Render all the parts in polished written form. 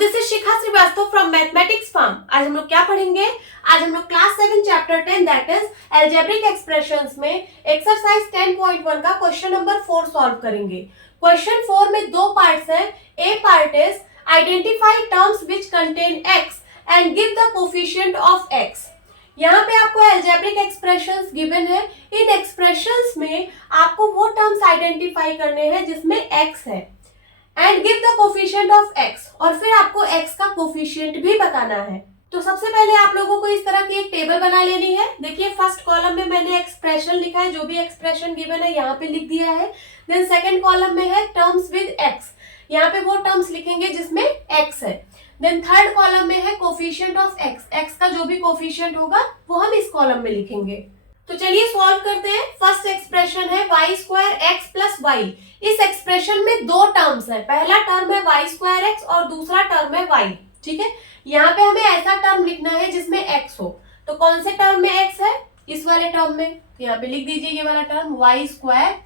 This is Shikha Srivastava from mathematics farm. आज हम लोग क्या पढ़ेंगे? आज हम लोग class 7 chapter 10 that is algebraic expressions में एक्सरसाइज 10.1 का क्वेश्चन नंबर 4 सॉल्व करेंगे। क्वेश्चन 4 में दो पार्ट्स हैं। A part is identify terms which contain x and give the coefficient of x। यहाँ पे आपको अलजेब्रिक एक्सप्रेशंस गिवन है। इन एक्सप्रेशंस में आपको वो टर्म्स आइडेंटिफाई करने हैं जिसमें x है and give the coefficient of x, और फिर आपको x का कोफिशिएंट भी बताना है। तो सबसे पहले आप लोगों को इस तरह की एक टेबल बना लेनी है। देखिए फर्स्ट कॉलम में मैंने एक्सप्रेशन लिखा है, जो भी एक्सप्रेशन गिवन है यहाँ पे लिख दिया है। देन सेकंड कॉलम में है टर्म्स विद x, यहाँ पे वो टर्म्स लिखेंगे जिसमें x है। देन थर्ड कॉलम में है कोफिशिएंट ऑफ x का जो भी कोफिशिएंट होगा वो हम इस कॉलम में लिखेंगे। तो चलिए सॉल्व करते हैं। फर्स्ट एक्सप्रेशन है y square x plus Y. इस एक्सप्रेशन में दो टर्म्स है, पहला टर्म है y स्क्वायर x और दूसरा टर्म है y। ठीक है, यहाँ पे हमें ऐसा टर्म लिखना है जिसमें x हो। तो कौन से टर्म में x है? इस वाले टर्म में। तो यहाँ पे लिख दीजिए ये वाला टर्म y स्क्वायर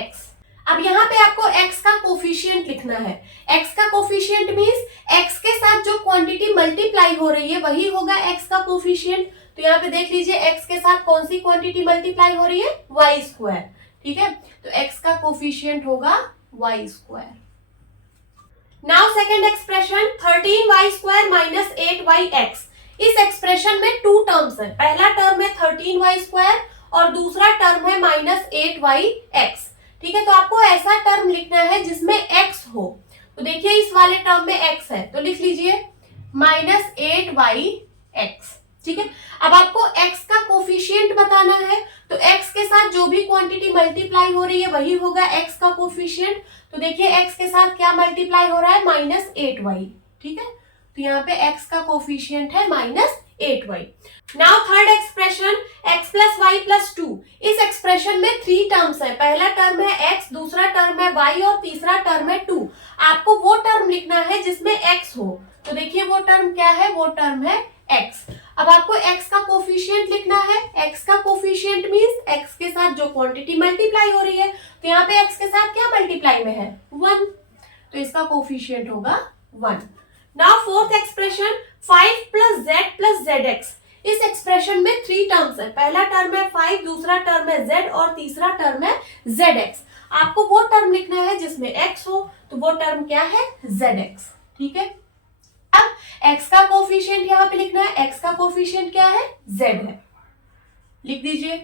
x। अब यहाँ पे आपको x का कोफिशिएंट लिखना है। x का कोफिशिएंट मींस x के साथ जो क्वांटिटी मल्टीप्लाई हो रही है वही होगा x का कोफिशिएंट। तो यहाँ पे देख लीजिए x के साथ कौन सी क्वांटिटी मल्टीप्लाई हो रही है? y square. ठीक है, तो x का कोफिशिएंट होगा y square. Now second expression 13y square minus 8yx। इस एक्सप्रेशन में टू टर्म्स है, पहला टर्म है 13y स्क्वायर और दूसरा टर्म है माइनस 8yx। ठीक है, तो आपको ऐसा टर्म लिखना है जिसमें x हो। तो देखिए इस वाले टर्म में x है तो लिख लीजिए माइनस 8yx। ठीक है, अब आपको x का कोफिशिएंट बताना है। तो x के साथ जो भी क्वांटिटी मल्टीप्लाई हो रही है वही होगा x का कोफिशिएंट। तो देखिए x के साथ क्या मल्टीप्लाई हो रहा है? Minus 8y। ठीक है, तो यहाँ पे x का कोफिशिएंट है minus 8y। Now third expression x plus Y plus 2। इस एक्सप्रेशन में थ्री टर्म्स है, पहला टर्म है x, दूसरा टर्म है y और तीसरा टर्म है 2। आपको वो टर्म लिखना है जिसमें x हो। तो देखिए वो टर्म क्या है? वो टर्म है x। अब आपको x का कोफिशिएंट लिखना है। x का कोफिशिएंट मींस x के साथ जो क्वांटिटी मल्टीप्लाई हो रही है, तो यहाँ पे x के साथ क्या मल्टीप्लाई में है? 1, तो इसका कोफिशिएंट होगा 1। Now fourth expression 5 plus z plus zx। इस एक्सप्रेशन में थ्री टर्म्स है, पहला टर्म है 5, दूसरा टर्म है z और तीसरा टर्म है zx। आपको वो टर्म लिखना है जिसमें x हो, तो वो टर्म क्या है? zx। ठीक है, अब x का कोफिशिएंट यहाँ पे लिखना है। x का कोफिशिएंट क्या है? z है, लिख दीजिए।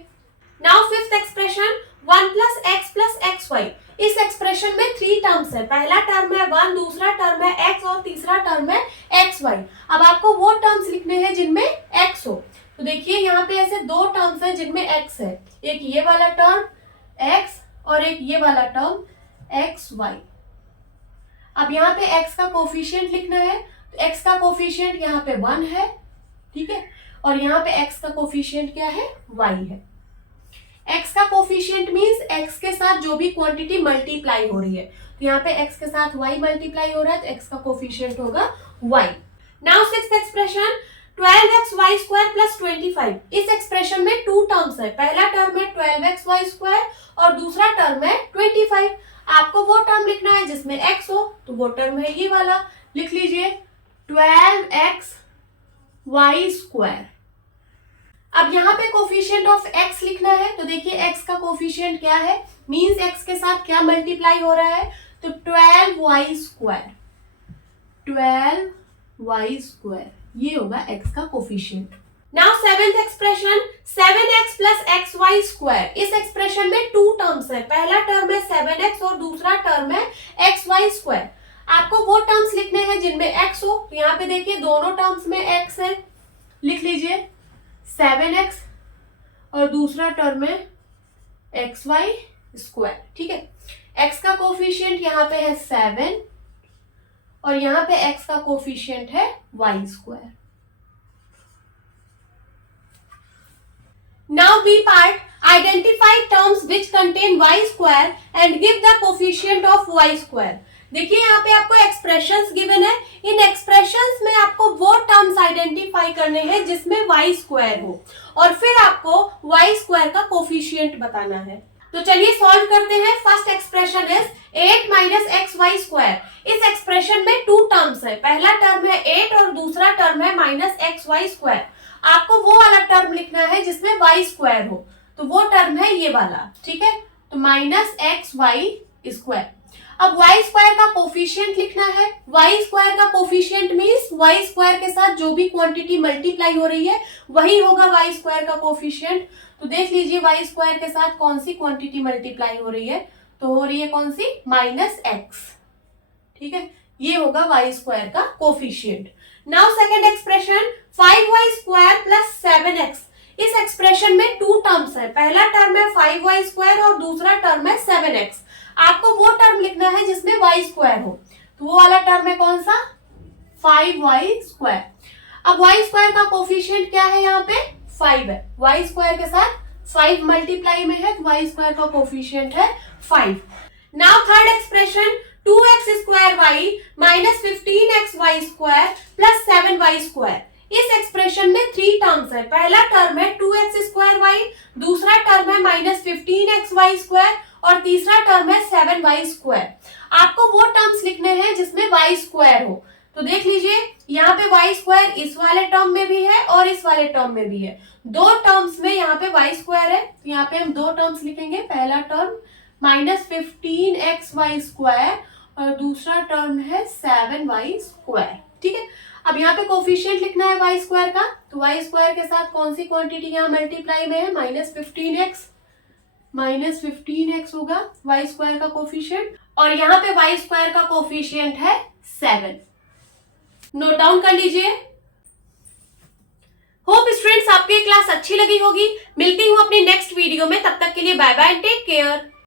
Now fifth expression 1 plus x plus xy। इस एक्सप्रेशन में थ्री टर्म्स है, पहला टर्म है 1, दूसरा टर्म है x और तीसरा टर्म है xy। अब आपको वो टर्म्स लिखने हैं जिनमें x हो। तो देखिए यहाँ पे ऐसे दो टर्म्स हैं जिनमें x है, एक ये वाला टर्म x और एक ये वाला टर्म xy। अब यहाँ पे x का कोफिशिएंट लिखना है। x का कोफिशिएंट यहाँ पे 1 है। ठीक है, और यहाँ पे x का कोफिशिएंट क्या है? y है। x का कोफिशिएंट मींस x के साथ जो भी क्वांटिटी मल्टीप्लाई हो रही है, तो यहाँ पे x के साथ y मल्टीप्लाई हो रहा है तो x का कोफिशिएंट होगा y। Now sixth expression 12xy square plus 25। इस एक्सप्रेशन में टू टर्म्स है, पहला टर्म है 12xy स्क्वायर और दूसरा टर्म है 25। आपको वो टर्म लिखना है जिसमें x हो, तो वो टर्म है ये वाला, लिख लीजिए 12xy स्क्वायर। अब यहाँ पे कोफिशिएंट ऑफ x लिखना है। तो देखिए x का कोफिशिएंट क्या है? मींस x के साथ क्या मल्टीप्लाई हो रहा है? तो 12y स्क्वायर, 12y स्क्वायर ये होगा x का coefficient. Now seventh expression 7x plus xy square. इस एक्सप्रेशन में टू टर्म्स है, पहला टर्म है 7x और दूसरा टर्म है xy स्क्वायर। आपको वो टर्म्स लिखने हैं जिनमें x हो। तो यहाँ पे देखिए दोनों टर्म्स में x है, लिख लीजिए 7x और दूसरा टर्म है xy स्क्वायर। ठीक है, x का कोफिशिएंट यहाँ पे है 7 और यहाँ पे x का कोफिशिएंट है y square. Now B part identify terms which contain y square and give the coefficient of y square. देखिए यहाँ पे आपको एक्सप्रेशंस गिवन है। इन एक्सप्रेशंस में आपको वो टर्म्स आइडेंटिफाई करने हैं जिसमें y स्क्वायर हो और फिर आपको y स्क्वायर का कोफिशिएंट बताना है। तो चलिए सॉल्व करते हैं। First expression is 8 minus X Y square. इस एक्सप्रेशन में टू टर्म्स है, पहला टर्म है 8 और दूसरा टर्म है -xy²। आपको वो वाला टर्म लिखना है जिसमें y² हो, तो वो टर्म है ये वाला, ठीक है। तो -xy²। अब y² का कोफिशिएंट लिखना है। y² का कोफिशिएंट मींस y² के साथ जो भी क्वांटिटी मल्टीप्लाई हो रही है वही होगा y² का कोफिशिएंट। तो देख लीजिए y² के साथ कौन सी क्वांटिटी मल्टीप्लाई हो रही है, तो हो रही है कौन सी, -x, ठीक है। ये होगा y² का coefficient. Now second expression 5y² + 7x। इस एक्सप्रेशन में टू टर्म्स है, पहला टर्म है 5y² और दूसरा टर्म है 7x। आपको वो टर्म लिखना है जिसमें y² हो, तो वो वाला टर्म है कौन सा, 5y²। अब y² का कोफिशिएंट क्या है, यहाँ पे 5 है, y² के साथ 5 मल्टीप्लाई में है, तो y² का कोफिशिएंट है 5। Now third expression 2x² y -15xy² + 7y²। इस एक्सप्रेशन में थ्री टर्म्स है, पहला टर्म है 2x² y, दूसरा टर्म है -15xy² और तीसरा टर्म है 7y²। आपको वो टर्म्स लिखने हैं जिसमें y² हो, तो देख लीजिए यहाँ पे y² इस वाले टर्म में भी है और इस वाले टर्म में भी है, दो टर्म्स में यहाँ पे y² है, तो यहाँ पे हम दो टर्म्स लिखेंगे, पहला टर्म -15xy² और दूसरा टर्म है 7y², ठीक है। अब यहाँ पे कोफिशिएंट लिखना है y² का, तो y² के साथ कौन सी क्वांटिटी यहाँ मल्टीप्लाई में है, -15x होगा y² का कोफिशिएंट, और यहाँ पे y² का कोफिशिएंट है 7। नोट डाउन कर लीजिए। होप स्टूडेंट्स आपको ये क्लास अच्छी लगी होगी। मिलती हूँ अपनी नेक्स्ट वीडियो में, तब तक के लिए bye bye and take care.